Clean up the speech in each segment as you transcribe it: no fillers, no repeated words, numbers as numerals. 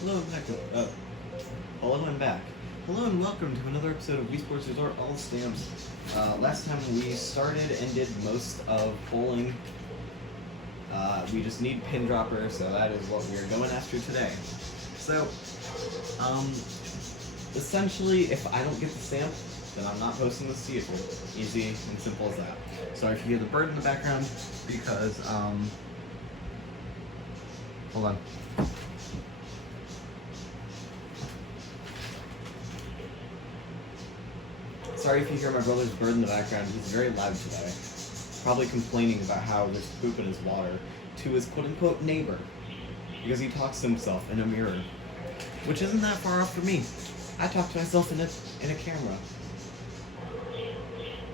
Hello and back. Hello and back. Hello and welcome to another episode of Wii Sports Resort All Stamps. Last time we started and did most of bowling. We just need pin dropper, so that is what we are going after today. So, essentially, if I don't get the stamp, then I'm not posting this to YouTube. Easy and simple as that. Sorry if you hear the bird in the background, because, hold on. Sorry if you hear my brother's bird in the background. He's very loud today. Probably complaining about how there's poop in his water to his quote-unquote neighbor. Because he talks to himself in a mirror. Which isn't that far off from me. I talk to myself in a camera.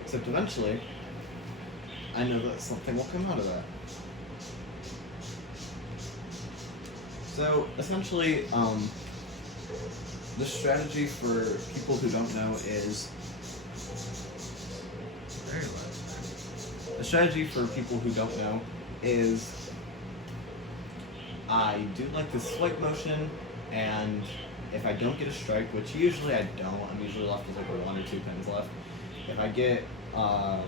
Except eventually, I know that something will come out of that. So, essentially, the strategy for people who don't know is... Very loud. The strategy for people who don't know is I do like this swipe motion, and if I don't get a strike, which usually I don't, I'm usually left with like 1 or 2 pins left. If I get, I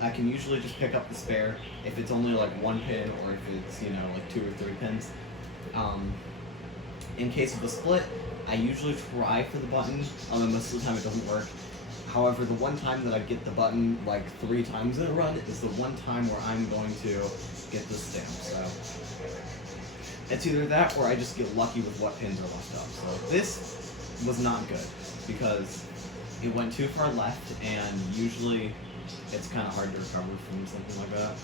can usually just pick up the spare if it's only like 1 pin or if it's, like 2 or 3 pins. In case of a split, I usually try for the button, although most of the time it doesn't work. However, the one time that I get the button like 3 times in a run is the one time where I'm going to get the stamp. So it's either that or I just get lucky with what pins are left up. So this was not good because it went too far left, and usually it's kind of hard to recover from something like that.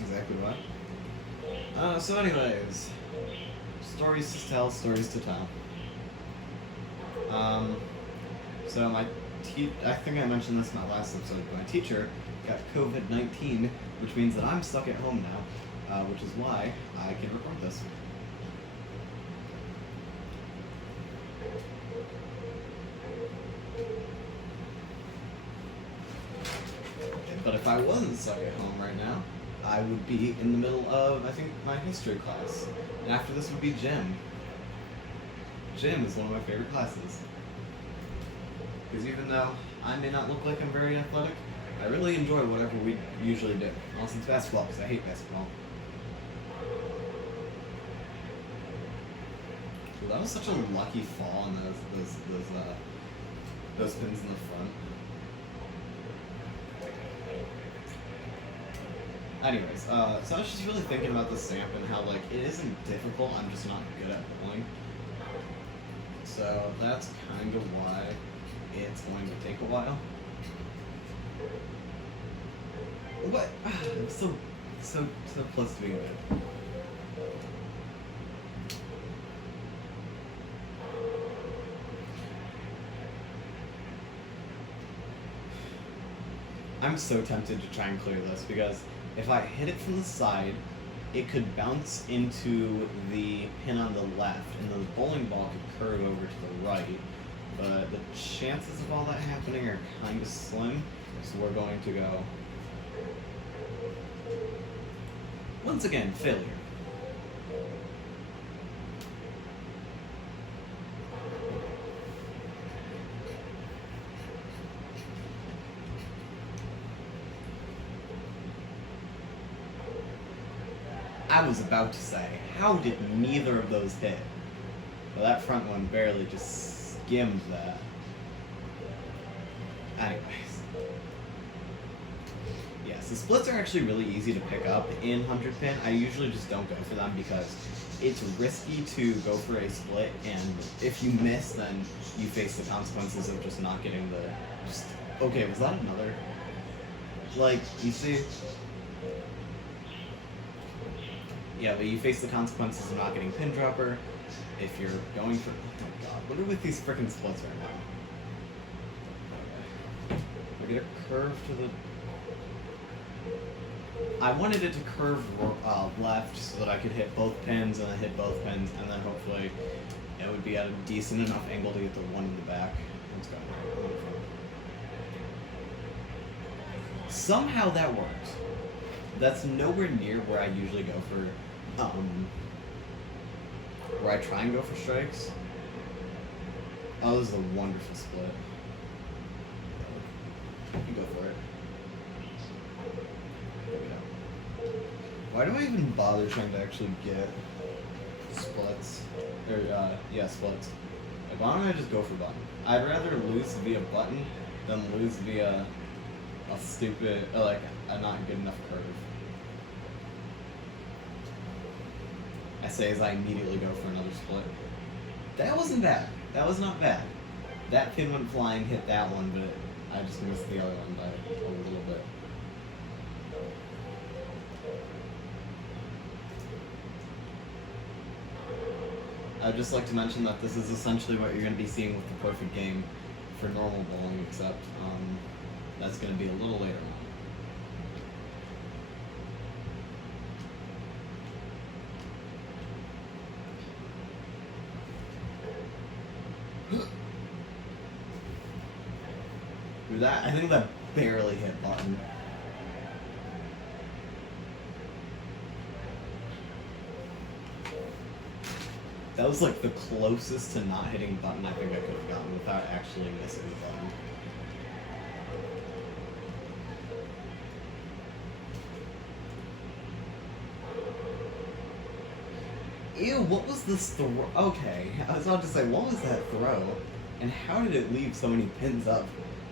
Exactly what? So anyways, stories to tell, stories to tell. So I think I mentioned this in my last episode, but my teacher got COVID-19, which means that I'm stuck at home now, which is why I can record this. But if I wasn't stuck at home right now, I would be in the middle of, I think, my history class. And after this would be gym. Gym is one of my favorite classes. Because even though I may not look like I'm very athletic, I really enjoy whatever we usually do. Unless it's basketball, because I hate basketball. Well, that was such a lucky fall on those pins in the front. Anyways, so I was just really thinking about the stamp and how, like, it isn't difficult, I'm just not good at bowling. So that's kind of why it's going to take a while. But I'm so close to being good. I'm so tempted to try and clear this because if I hit it from the side, it could bounce into the pin on the left, and the bowling ball could curve over to the right. But the chances of all that happening are kind of slim, so we're going to go... Once again, failure. I was about to say, how did neither of those hit? Well, that front one barely just skimmed that. Anyways. Yes, the splits are actually really easy to pick up in 100 pin. I usually just don't go for them because it's risky to go for a split, and if you miss, then you face the consequences of just not getting the... Okay, was that another? Like, you see... Yeah, but you face the consequences of not getting pin dropper if you're going for... Oh my god, what are with these frickin' splits right now? I get a curve to the... I wanted it to curve left so that I could hit both pins and then hit both pins, and then hopefully it would be at a decent enough angle to get the one in the back. Let's go. Somehow that works. That's nowhere near where I usually go for, where I try and go for strikes. Oh, this is a wonderful split. You go for it. There we go. Why do I even bother trying to actually get splits? Or, yeah, splits. Like, why don't I just go for button? I'd rather lose via button than lose via a stupid, like, a not good enough curve. I say as I immediately go for another split. That wasn't bad. That was not bad. That pin went flying, hit that one, but I just missed the other one by a little bit. I'd just like to mention that this is essentially what you're going to be seeing with the perfect game for normal bowling, except that's going to be a little later on. That, I think that barely hit button. That was like the closest to not hitting button I think I could have gotten without actually missing the button. Ew, what was this throw? Okay, I was about to say, what was that throw? And how did it leave so many pins up?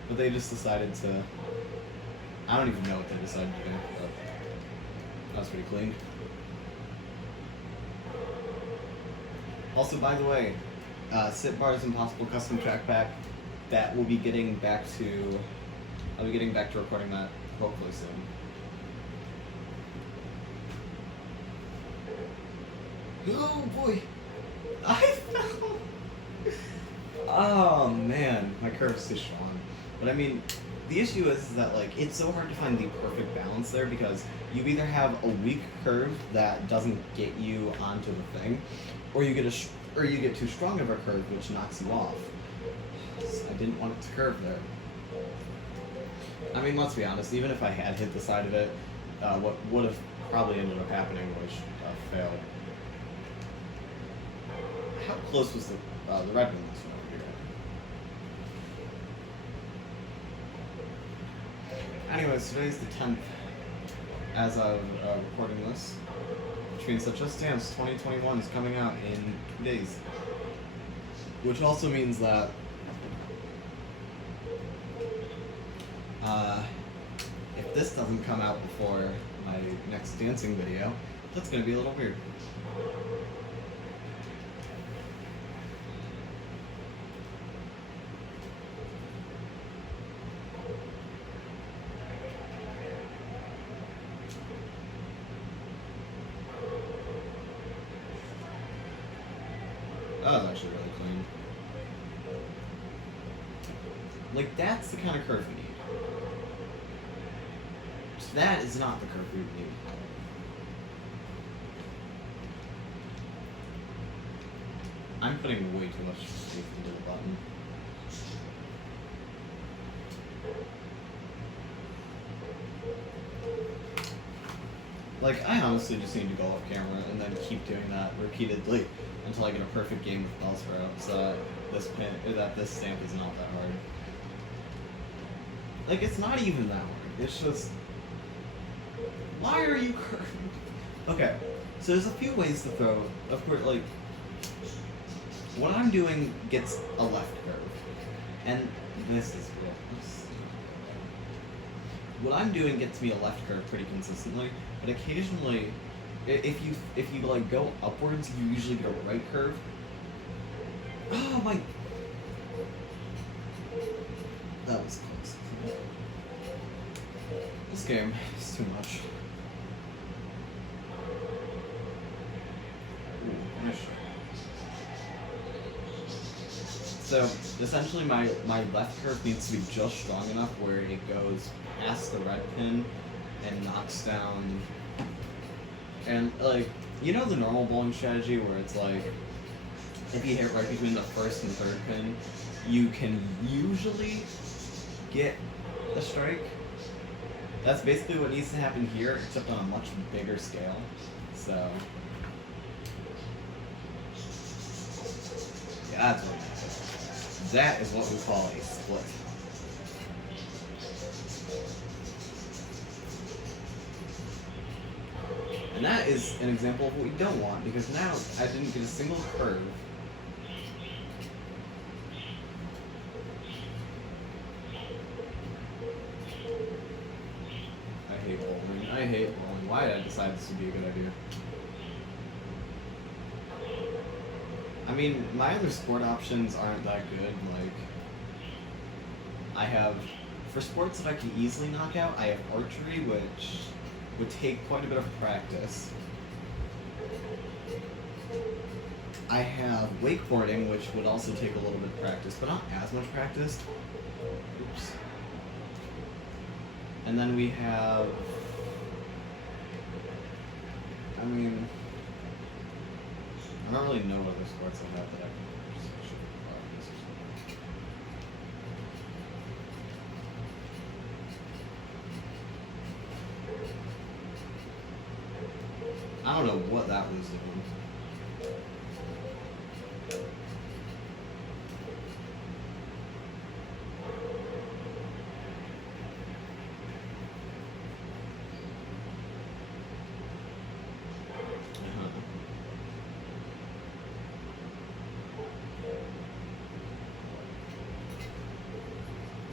But they just decided to... I don't even know what they decided to do, but that was pretty clean. Also, by the way, Sitbar's Impossible Custom Track Pack, that will be getting back to... I'll be getting back to recording that hopefully soon. Oh boy! I fell! Oh man, my curve's too strong. But I mean, the issue is that like it's so hard to find the perfect balance there because you either have a weak curve that doesn't get you onto the thing, or you get you get too strong of a curve which knocks you off. I didn't want it to curve there. I mean, let's be honest. Even if I had hit the side of it, what would have probably ended up happening was fail. How close was the red one this one over here? Anyways, today's the 10th as of recording this, which means that Just Dance 2021 is coming out in 2 days. Which also means that if this doesn't come out before my next dancing video, that's going to be a little weird. That was actually really clean. Like, that's the kind of curve we need. That is not the curve we need. I'm putting way too much faith into the button. Like, I honestly just need to go off camera and then keep doing that repeatedly until I get a perfect game with Bellsprout, so that this stamp is not that hard. Like, it's not even that hard. It's just... Why are you curved? Okay, so there's a few ways to throw. Of course, like, what I'm doing gets a left curve. And this is real. What I'm doing gets me a left curve pretty consistently, but occasionally, if you like go upwards, you usually get a right curve. Oh my! That was close. This game is too much. Ooh, nice. So essentially, my left curve needs to be just strong enough where it goes past the red pin and knocks down. And like, you know the normal bowling strategy where it's like, if you hit right between the first and third pin, you can usually get a strike. That's basically what needs to happen here, except on a much bigger scale. So, yeah, that's what matters. That is what we call a split. And that is an example of what we don't want, because now I didn't get a single curve. I hate rolling. Why did I decide this would be a good idea? I mean, my other sport options aren't that good. Like, I have, for sports that I can easily knock out, I have archery, which would take quite a bit of practice. I have wakeboarding, which would also take a little bit of practice, but not as much practice. Oops. And then we have, I mean, I don't really know other sports I have that I can I don't know what that was doing.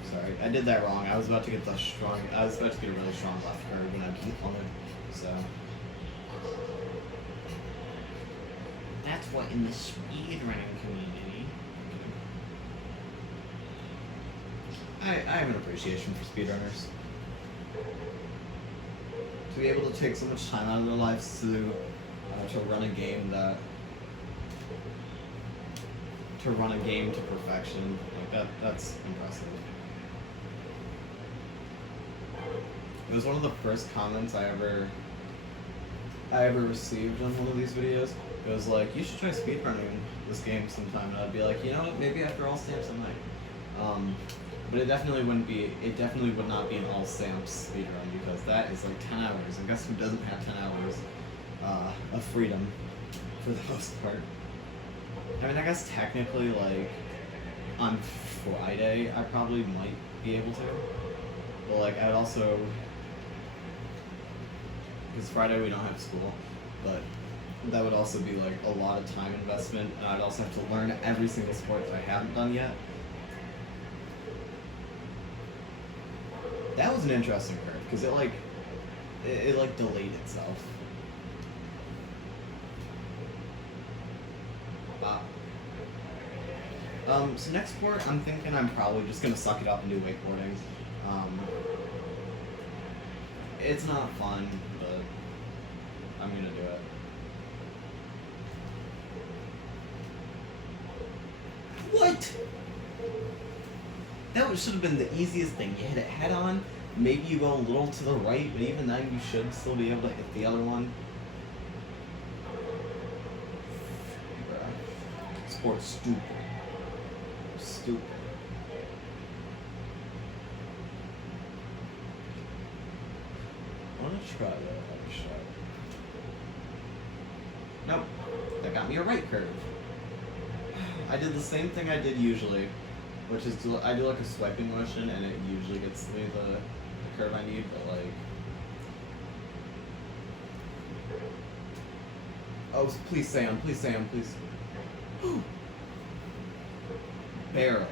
Sorry, I did that wrong. I was about to get a really strong left curve when I keep on it. So that's what in the speedrunning community. I have an appreciation for speedrunners. To be able to take so much time out of their lives to run a game to perfection, like that's impressive. It was one of the first comments I ever received on one of these videos. It was like, you should try speedrunning this game sometime, and I'd be like, you know what, maybe after all stamps I might. But it definitely would not be an all stamps speedrun, because that is like 10 hours, and guess who doesn't have 10 hours of freedom for the most part. I mean, I guess technically, like, on Friday I probably might be able to, but like I'd also, because Friday we don't have school, but that would also be like a lot of time investment, and I'd also have to learn every single sport that I haven't done yet. That was an interesting curve, because it delayed itself. Wow. So next sport, I'm thinking I'm probably just gonna suck it up and do wakeboarding. It's not fun, but I'm gonna do it. What? That should have been the easiest thing. You hit it head on, maybe you go a little to the right, but even then you should still be able to hit the other one. Sport's stupid. Stupid. I want to try that other shot. Nope. That got me a right curve. I did the same thing I did usually, which is I do like a swiping motion, and it usually gets me the curve I need, but like... Oh, please Sam, please Sam, please. Barely.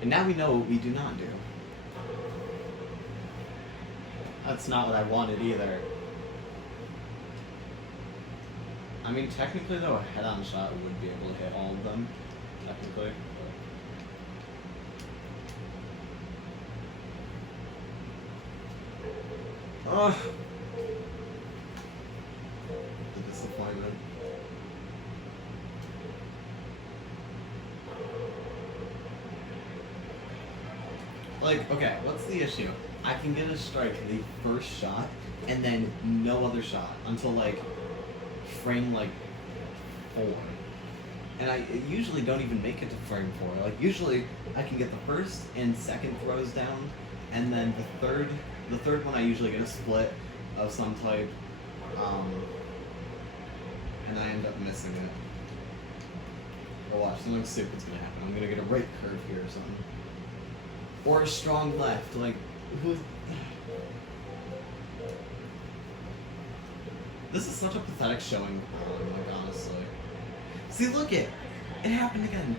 And now we know what we do not do. That's not what I wanted either. I mean, technically though, a head-on shot would be able to hit all of them, technically. Ugh. The disappointment. Like, okay, what's the issue? I can get a strike the first shot, and then no other shot until like frame like 4. and I usually don't even make it to frame 4. Like, usually I can get the first and second throws down, and then the third one I usually get a split of some type, and I end up missing it. Or watch, something stupid's gonna happen. I'm gonna get a right curve here or something. Or a strong left, like, who... This is such a pathetic showing, like, honestly. See, look it! It happened again.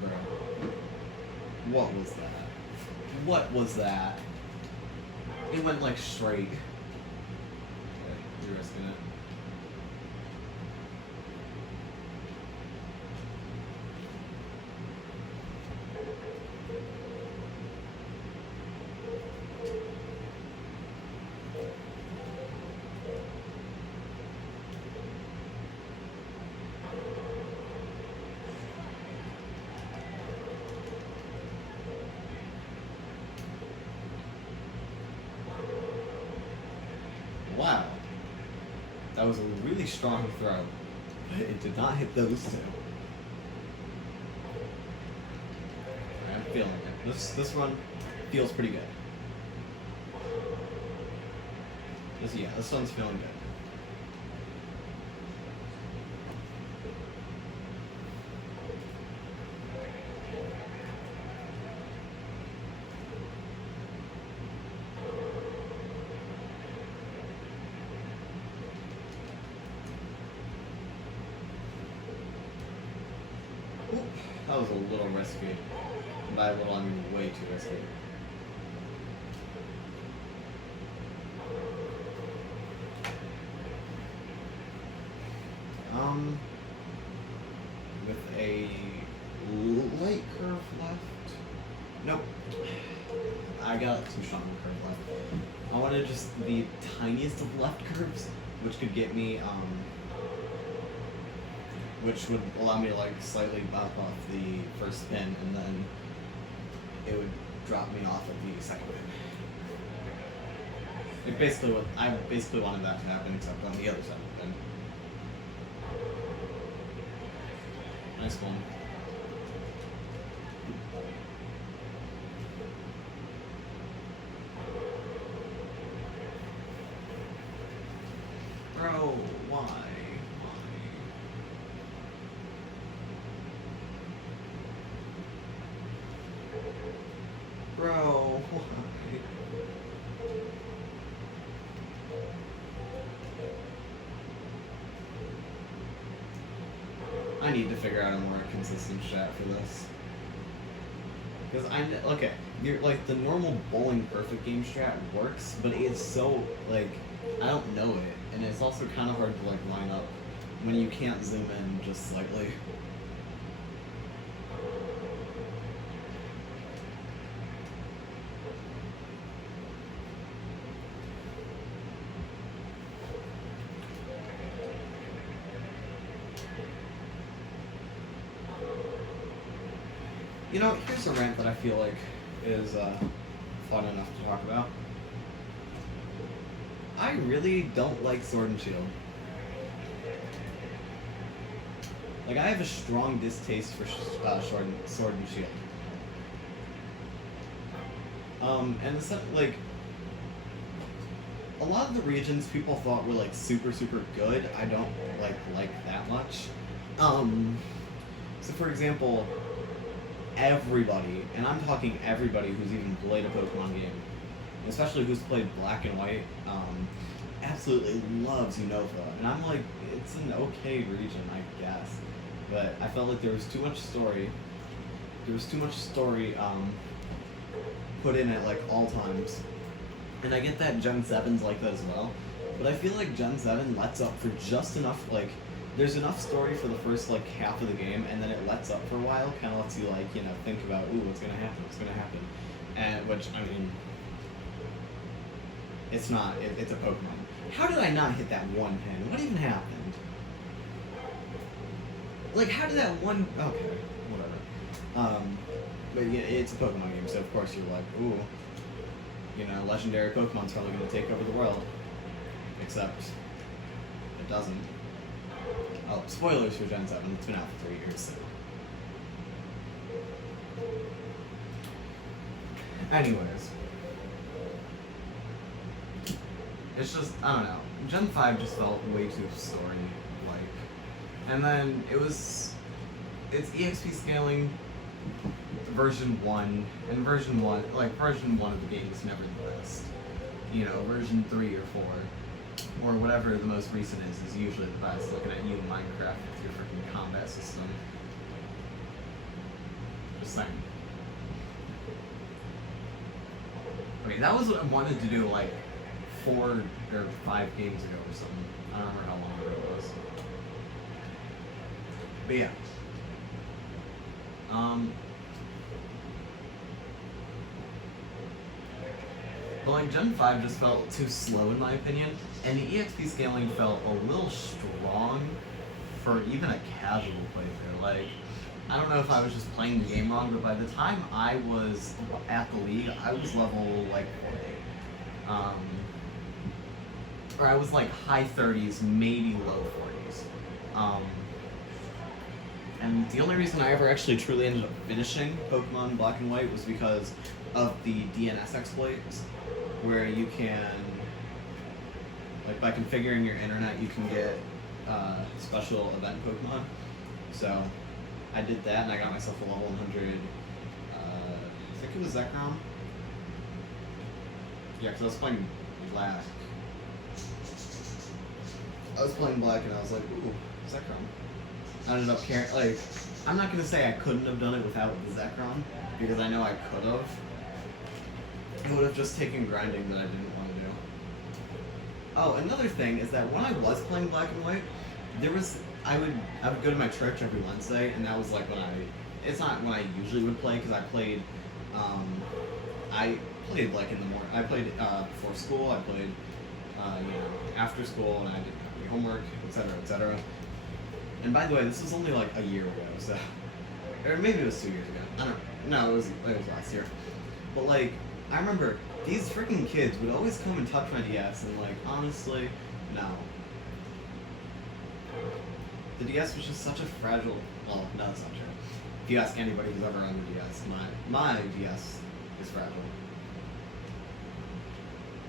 Bro. What was that? What was that? It went like straight. Okay, you're risking it. Wow. That was a really strong throw. It did not hit those two. I'm feeling it. This run feels pretty good. This one's feeling good. That was a little risky. By a little, I mean way too risky. With a light curve left. Nope. I got too strong of a curve left. I wanted just the tiniest of left curves, which could get me, which would allow me to like slightly bump off the first spin, and then it would drop me off at the second spin. Like basically what I basically wanted that to happen, except on the other side of the spin. Nice one. Bro, why? Bro, why? I need to figure out a more consistent strat for this. Because okay, you're like the normal bowling perfect game strat works, but it's so like I don't know it, and it's also kind of hard to like line up when you can't zoom in just slightly. You know, here's a rant that I feel like is fun enough to talk about. I really don't like Sword and Shield. Like, I have a strong distaste for Sword and Shield. And it's like, a lot of the regions people thought were like super good. I don't like that much. So for example, everybody, and I'm talking everybody who's even played a Pokemon game, especially who's played Black and White, absolutely loves Unova. And I'm like, it's an okay region, I guess. But I felt like there was too much story. Put in at like all times. And I get that Gen 7's like that as well. But I feel like Gen 7 lets up for just enough, like, there's enough story for the first like half of the game, and then it lets up for a while, kind of lets you like, you know, think about, ooh, what's gonna happen, and which, I mean, it's not, it's a Pokemon. How did I not hit that one pin? What even happened? Like, how did that one... Okay, whatever. But yeah, it's a Pokemon game, so of course you're like, ooh, you know, legendary Pokemon's probably going to take over the world. Except, it doesn't. Oh, spoilers for Gen 7, it's been out for 3 years, so... Anyways. It's just, I don't know. Gen 5 just felt way too story-like. And then it's EXP scaling version 1, and version 1 of the game is never the best. You know, version 3 or 4, or whatever the most recent is usually the best, looking at you in Minecraft with your freaking combat system. Just saying. Okay, that was what I wanted to do like 4 or 5 games ago or something. I don't remember how long ago it was. But yeah. But like Gen 5 just felt too slow in my opinion, and the EXP scaling felt a little strong for even a casual playthrough. Like, I don't know if I was just playing the game wrong, but by the time I was at the league, I was level like 40. Or I was like high 30s, maybe low 40s. And the only reason I ever actually truly ended up finishing Pokemon Black and White was because of the DNS exploits, where you can, like by configuring your internet, you can get special event Pokemon. So I did that, and I got myself a level 100, I think it was Zekrom. Yeah, because I was playing Black. I was playing Black, and I was like, ooh, Zekrom. I ended up carrying, like, I'm not going to say I couldn't have done it without the Zekrom, because I know I could have. It would have just taken grinding that I didn't want to do. Oh, another thing is that when I was playing Black and White, I would go to my church every Wednesday, and that was like when it's not when I usually would play, because I played like in the morning. I played before school, I played, you know, after school, and I did my homework, etc., etc. And by the way, this was only like a year ago, so, or maybe it was 2 years ago. I don't know. No, it was last year. But like, I remember these freaking kids would always come and touch my DS, and like, honestly, no. The DS was just such a fragile. Well, no, that's not true. If you ask anybody who's ever owned a DS, my DS is fragile.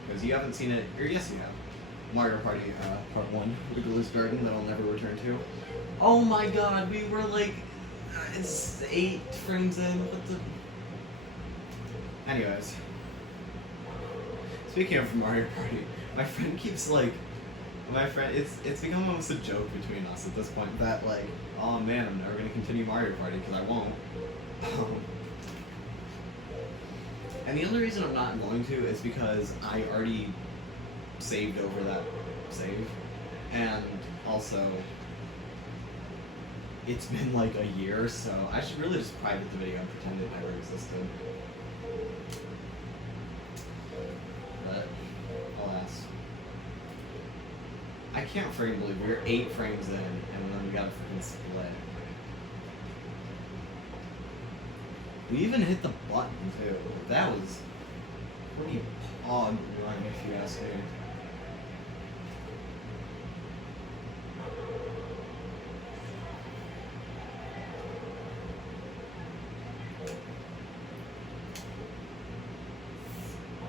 Because you haven't seen it, or yes, you have. Mario Party Part 1, Wiggler's Garden, that I'll never return to. Oh my god, we were like, it's 8 frames in, what the... Anyways. Speaking of Mario Party, my friend keeps like, it's become almost a joke between us at this point that like, oh man, I'm never going to continue Mario Party because I won't. And the only reason I'm not going to is because I already saved over that save, and also it's been like a year, so I should really just private the video and pretend it never existed. But alas, I can't freaking believe we're 8 frames in and then we got a freaking split. We even hit the button too. That was pretty odd run, if you ask me.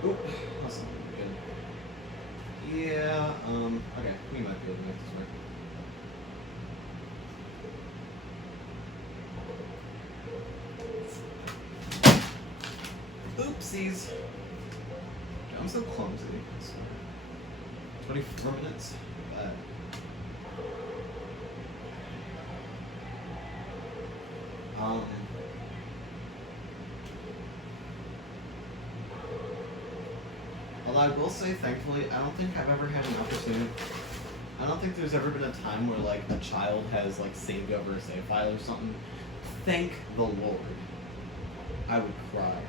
Oop, that's not good. Yeah, okay, we might be able to make this work. Oopsies. I'm so clumsy. 24 minutes? Bad. Although I will say, thankfully, I don't think I've ever had an opportunity. I don't think there's ever been a time where, like, a child has, like, saved over a save file or something. Thank the Lord. I would cry.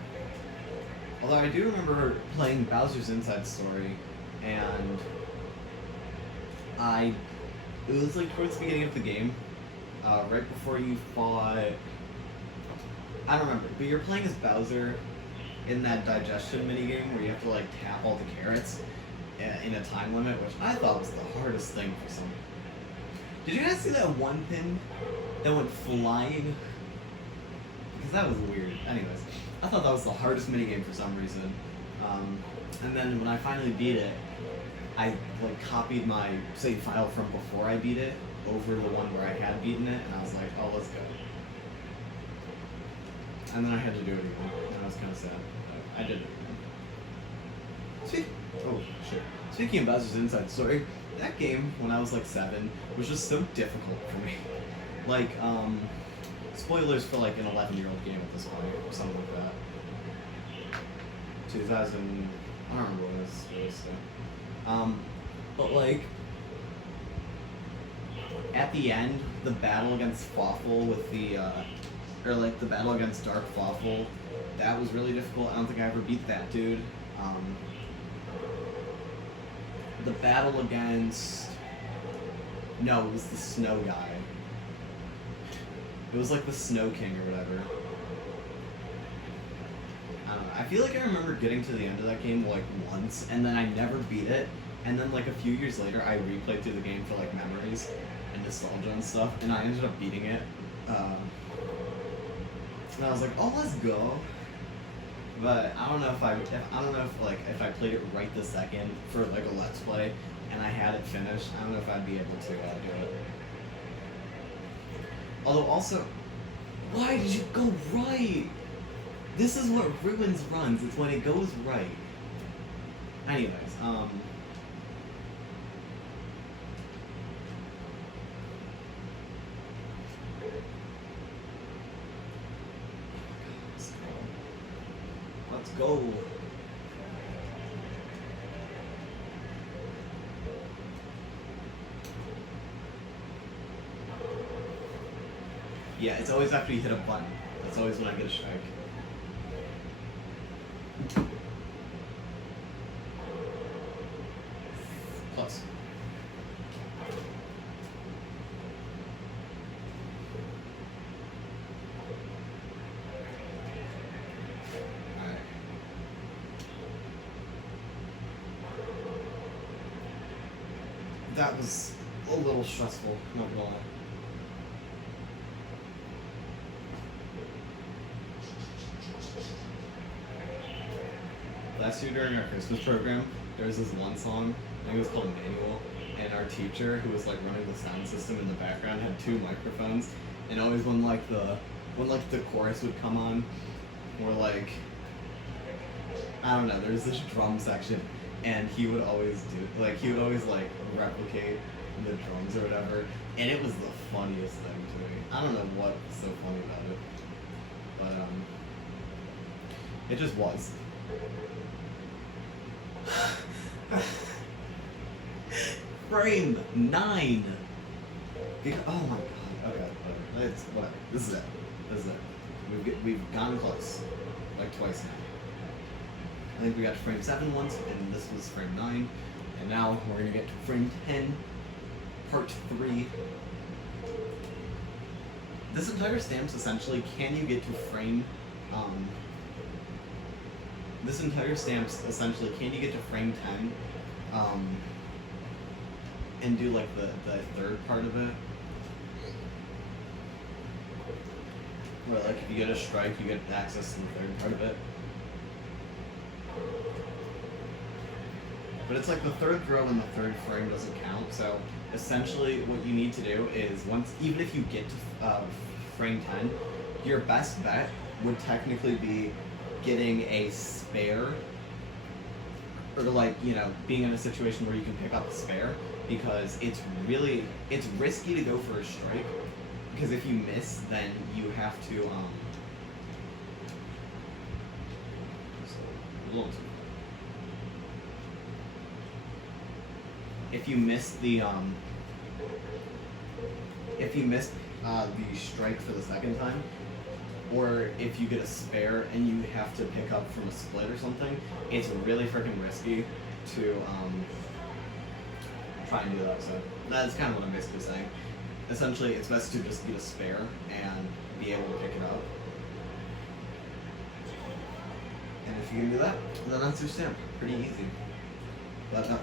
Although I do remember playing Bowser's Inside Story, and It was like towards the beginning of the game, right before you fought. I don't remember, but you're playing as Bowser in that digestion minigame where you have to like tap all the carrots in a time limit, which I thought was the hardest thing for some. Did you guys see that one pin that went flying? Because that was weird. Anyways, I thought that was the hardest minigame for some reason. And then when I finally beat it, I like copied my save file from before I beat it over the one where I had beaten it, and I was like, oh, let's go. And then I had to do it again, and I was kind of sad. But I did it. Oh shit. Speaking of Bowser's Inside Story, that game when I was like 7 was just so difficult for me. Like, spoilers for like an 11-year-old game at this point, or something like that. 2000, I don't remember when this was. But like, at the end, the battle against Fawful with the, or like the battle against Dark Fawful, that was really difficult. I don't think I ever beat that dude. The battle against, no, it was the Snow guy. It was like the Snow King or whatever. I don't know. I feel like I remember getting to the end of that game like once, and then I never beat it. And then like a few years later, I replayed through the game for like memories and nostalgia and stuff, and I ended up beating it. And I was like, oh, let's go. But I don't know if I played it right this second for like a Let's Play, and I had it finished. I don't know if I'd be able to do it. Although also, why did you go right? This is what ruins runs. It's when it goes right. Anyways, let's go. Yeah, it's always after you hit a button. That's always when I get a strike. Plus. Alright. That was a little stressful, not gonna lie. Last year during our Christmas program, there was this one song, I think it was called Manual, and our teacher, who was like running the sound system in the background, had 2 microphones, and always when the chorus would come on, or like, I don't know, there was this drum section, and he would always replicate the drums or whatever, and it was the funniest thing to me. I don't know what's so funny about it, but it just was. Frame 9. Oh my god. Okay, whatever. It's whatever. This is it. We've gone close, like twice now. I think we got to frame 7 once, and this was frame 9, and now we're gonna get to frame 10, part 3. This entire stamp's essentially, can you get to frame? This entire stamp's essentially, can you get to frame 10, and do like the third part of it? Where like if you get a strike, you get access to the third part of it. But it's like the third throw and the third frame doesn't count, so essentially what you need to do is even if you get to frame 10, your best bet would technically be getting a spare, or like, you know, being in a situation where you can pick up a spare, because it's risky to go for a strike, because if you miss, then you have to if you miss the strike for the second time, or if you get a spare and you have to pick up from a split or something, it's really freaking risky try and do that. So that's kind of what I'm basically saying. Essentially, it's best to just get a spare and be able to pick it up. And if you can do that, then that's your stamp. Pretty easy. But no.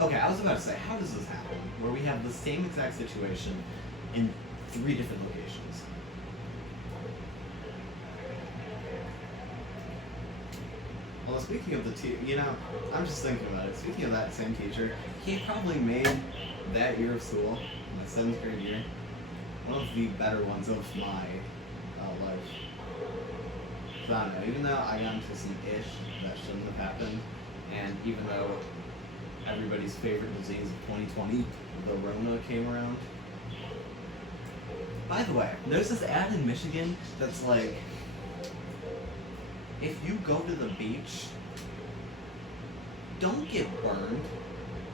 Okay, I was about to say, how does this happen? Where we have the same exact situation in 3 different locations. Well, speaking of the I'm just thinking about it. Speaking of that same teacher, he probably made that year of school, my 7th grade year, one of the better ones of my life. So I don't know, even though I got into some ish that shouldn't have happened, and even though everybody's favorite disease of 2020, the Rona, came around. By the way, there's this ad in Michigan that's like, if you go to the beach, don't get burned.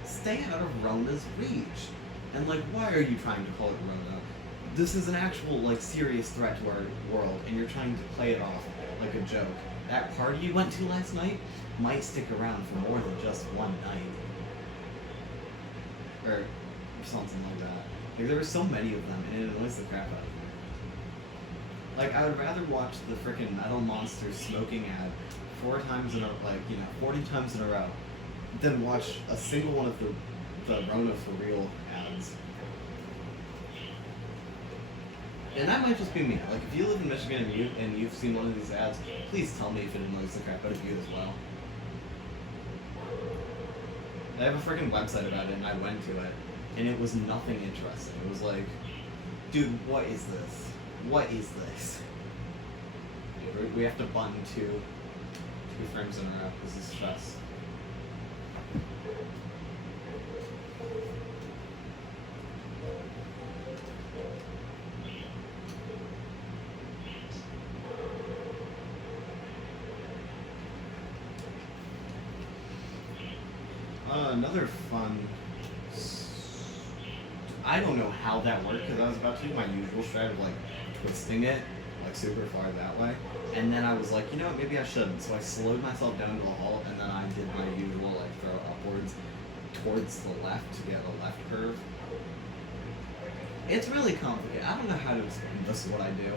Stay out of Rona's reach. And like, why are you trying to call it Rona? This is an actual, like, serious threat to our world, and you're trying to play it off like a joke. That party you went to last night might stick around for more than just one night. Or something like that. Like, there were so many of them, and it annoys the crap out of me. Like, I would rather watch the frickin' Metal Monster smoking ad 40 times in a row than watch a single one of the Rona for real ads. And that might just be me. Like, if you live in Michigan and you've seen one of these ads, please tell me if it annoys the crap out of you as well. I have a freaking website about it, and I went to it, and it was nothing interesting. It was like, dude, what is this? What is this? We have to button two frames in a row. This is stress. Another fun. I don't know how that worked because I was about to do my usual strat of like twisting it like super far that way, and then I was like, you know what, maybe I shouldn't. So I slowed myself down to a halt, and then I did my usual like throw upwards towards the left to get a left curve. It's really complicated. I don't know how to explain this is what I do.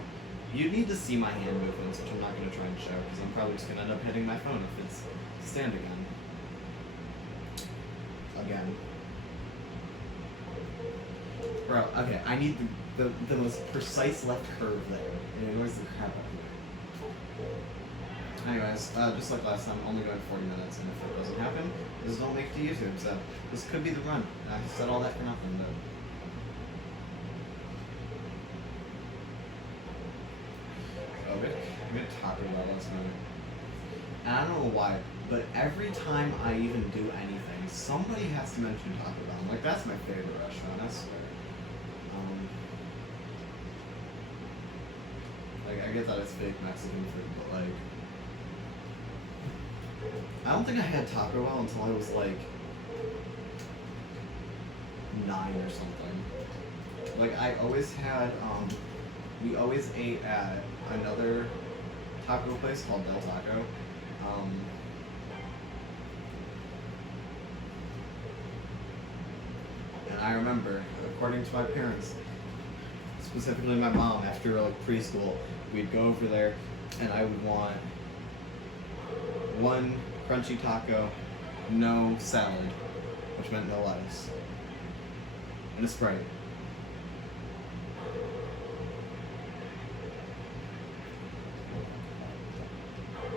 You need to see my hand movements, which I'm not going to try and show because I'm probably just going to end up hitting my phone if it's stand again. Bro, okay, I need the most precise left curve there. It annoys the crap out of me. Anyways, just like last time, only going 40 minutes, and if it doesn't happen, just don't make it to YouTube, so this could be the run. I said all that for nothing, but... Oh, we had Taco Bell last night. And I don't know why, but every time I even do anything, somebody has to mention Taco Bell. I'm like, that's my favorite restaurant, I swear. Like, I get that it's fake Mexican food, but like... I don't think I had Taco Bell until I was like 9 or something. Like, I always had, we always ate at another taco place called Del Taco. And I remember, according to my parents, specifically my mom, after like preschool, we'd go over there and I would want one crunchy taco, no salad, which meant no lettuce, and a Sprite.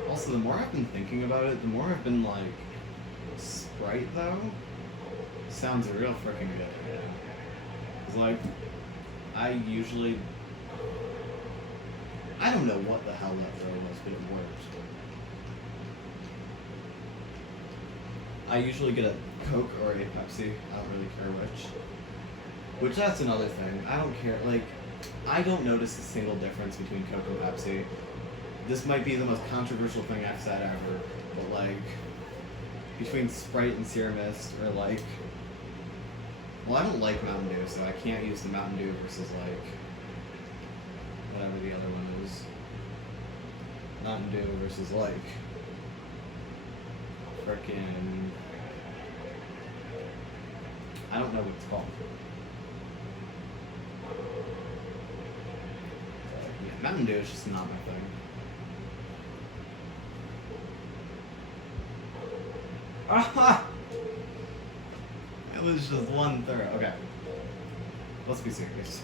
Also, the more I've been thinking about it, the more I've been like, Sprite though sounds real freaking good. It's like, I don't know what the hell that row was, but it worked. I usually get a Coke or a Pepsi. I don't really care which. Which, that's another thing. I don't care. Like, I don't notice a single difference between Coke and Pepsi. This might be the most controversial thing I've said ever, but like, between Sprite and Sierra Mist, or like, well, I don't like Mountain Dew, so I can't use the Mountain Dew versus like, whatever the other one is. Mountain Dew versus like, frickin'... I don't know what it's called. Yeah, Mountain Dew is just not my thing. Aha! It was just one third. Okay. Let's be serious.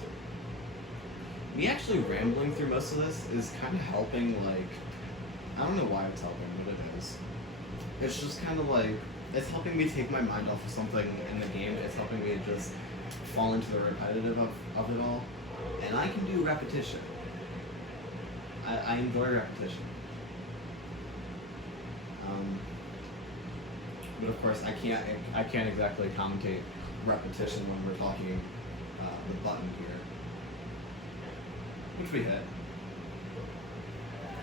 Me actually rambling through most of this is kind of helping, like... I don't know why it's helping, but it is. It's just kind of like... It's helping me take my mind off of something in the game. It's helping me just fall into the repetitive of it all. And I can do repetition. I enjoy repetition. But of course, I can't exactly commentate repetition when we're talking the button here, which we hit.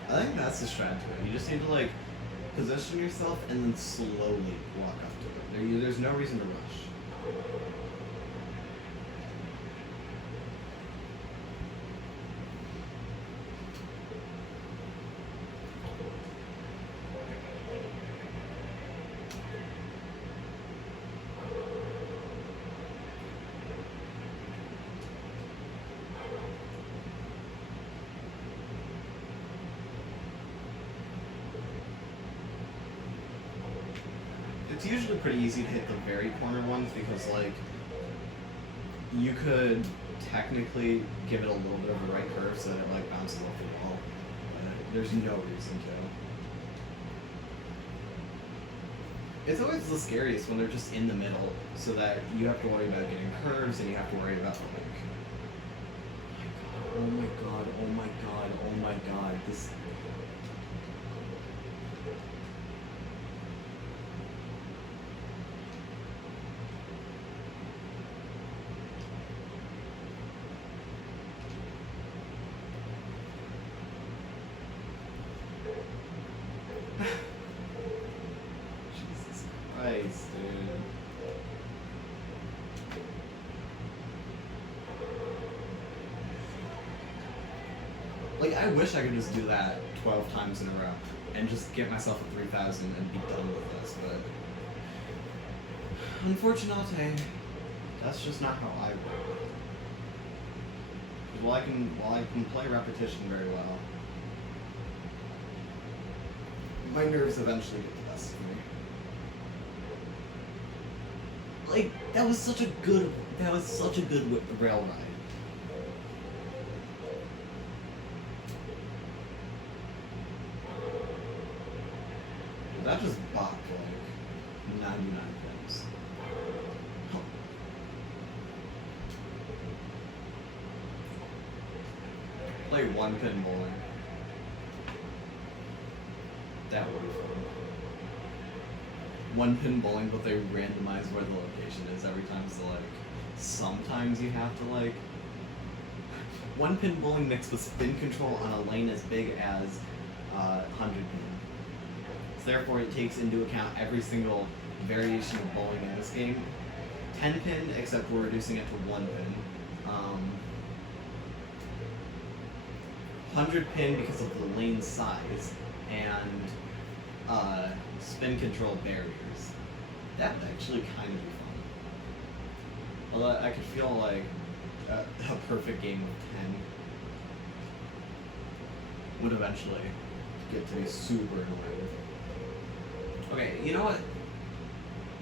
I think that's the strat to it. You just need to like position yourself and then slowly walk up to it. There's no reason to rush. It's usually pretty easy to hit the very corner ones because, like, you could technically give it a little bit of a right curve so that it, like, bounces off the wall. But there's no reason to. It's always the scariest when they're just in the middle so that you have to worry about getting curves and you have to worry about, like... Oh my god, oh my god, oh my god, this... Jesus Christ, dude. Like, I wish I could just do that 12 times in a row and just get myself a 3,000 and be done with this, but... Unfortunately, that's just not how I work. While I can play repetition very well, my nerves eventually get the best of me. Like, that was such a good rail ride. That just bopped like 99 pins. Play one pin bowling. That would be fun. One pin bowling, but they randomize where the location is every time, so like sometimes you have to like one pin bowling mixed with spin control on a lane as big as 100 pin. So therefore it takes into account every single variation of bowling in this game. 10 pin, except we're reducing it to 1 pin. 100 pin because of the lane size, and spin control barriers. That would actually kind of be fun. Although I could feel like a perfect game of 10 would eventually get to be super annoying. Okay, you know what?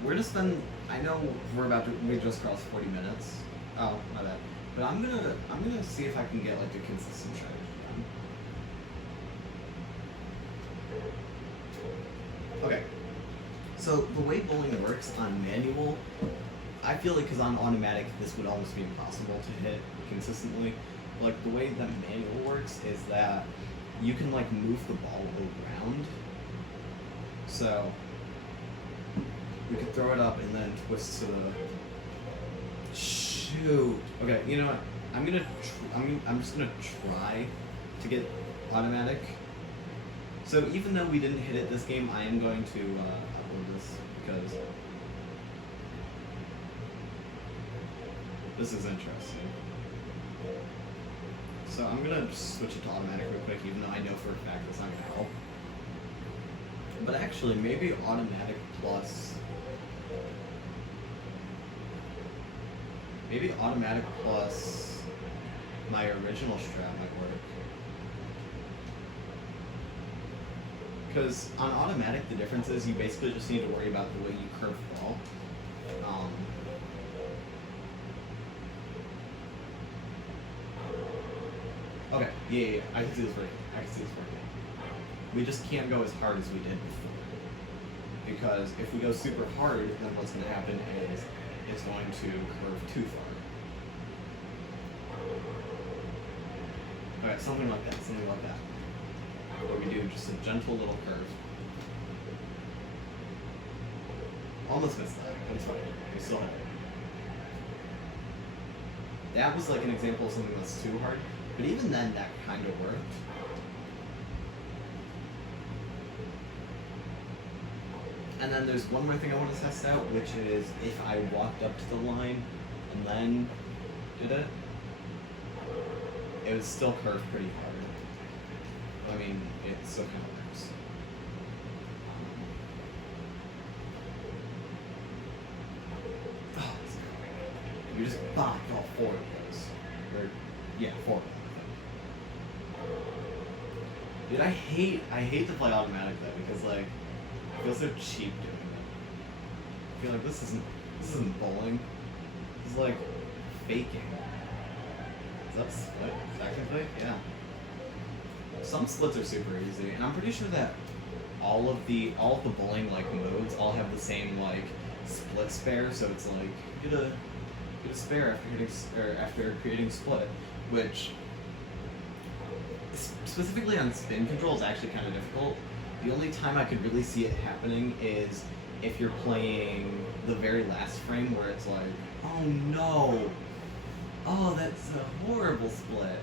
We're gonna spend. I know we just crossed 40 minutes. Oh, my bad. But I'm gonna see if I can get like a consistent strategy done. Okay. So the way bowling works on manual, I feel like because on automatic this would almost be impossible to hit consistently. Like the way that manual works is that you can like move the ball around. So we could throw it up and then twist to the shoot. Okay, you know what? I'm just gonna try to get automatic. So even though we didn't hit it this game, I am going to upload this because this is interesting. So I'm gonna just switch it to automatic real quick, even though I know for a fact that's not gonna help. But actually, maybe automatic plus. Maybe automatic plus my original strat might work. Because on automatic, the difference is you basically just need to worry about the way you curve the ball. Okay, yeah, I can see this working. We just can't go as hard as we did before. Because if we go super hard, then what's going to happen is it's going to curve too far. Alright, something like that. Where we do just a gentle little curve. Almost missed that, but it's fine. We still have it. That was like an example of something that's too hard, but even then, that kind of worked. And then there's one more thing I want to test out, which is if I walked up to the line and then did it, it would still curve pretty hard. I mean, it still kind of works. Oh, we just bopped all 4 of those. Or, yeah, 4 of them. Dude, I hate to play automatic though, because like, I feel so cheap doing it. I feel like this isn't bowling. This is like faking. Is that a split, technically? Yeah. Some splits are super easy, and I'm pretty sure that all of the bowling like modes all have the same like split spare, so it's like get a spare after creating split, which specifically on spin control is actually kind of difficult. The only time I could really see it happening is if you're playing the very last frame where it's like, oh no, oh that's a horrible split.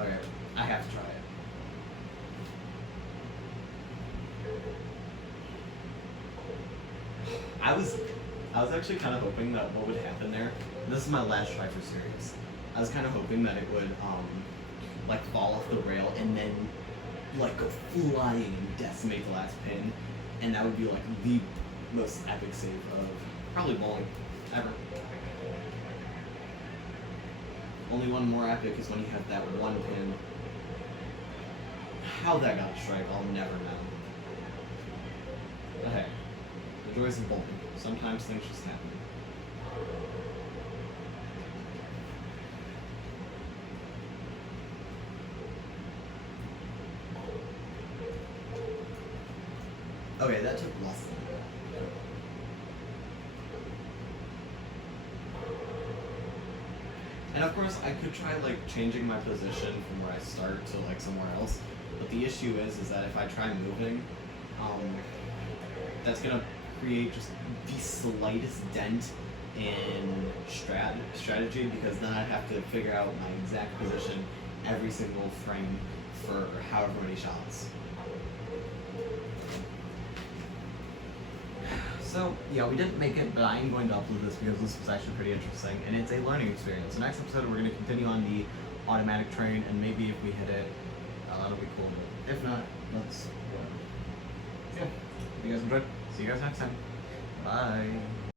Okay, I have to try it. I was actually kind of hoping that what would happen there. This is my last try for serious. I was kind of hoping that it would like fall off the rail and then like go flying and decimate the last pin, and that would be like the most epic save of probably bowling ever. Only one more epic is when you have that one pin. How that got a strike, I'll never know. But hey, the joys of bowling. Sometimes things just happen. Okay, that took less than that. And of course, I could try like changing my position from where I start to like somewhere else. But the issue is that if I try moving, that's gonna create just the slightest dent in strategy, because then I'd have to figure out my exact position every single frame for however many shots. So, yeah, we didn't make it, but I am going to upload this because this was actually pretty interesting, and it's a learning experience. The next episode, we're going to continue on the automatic train, and maybe if we hit it, that'll be cool. If not, let's... Yeah. If you guys enjoyed, see you guys next time. Bye.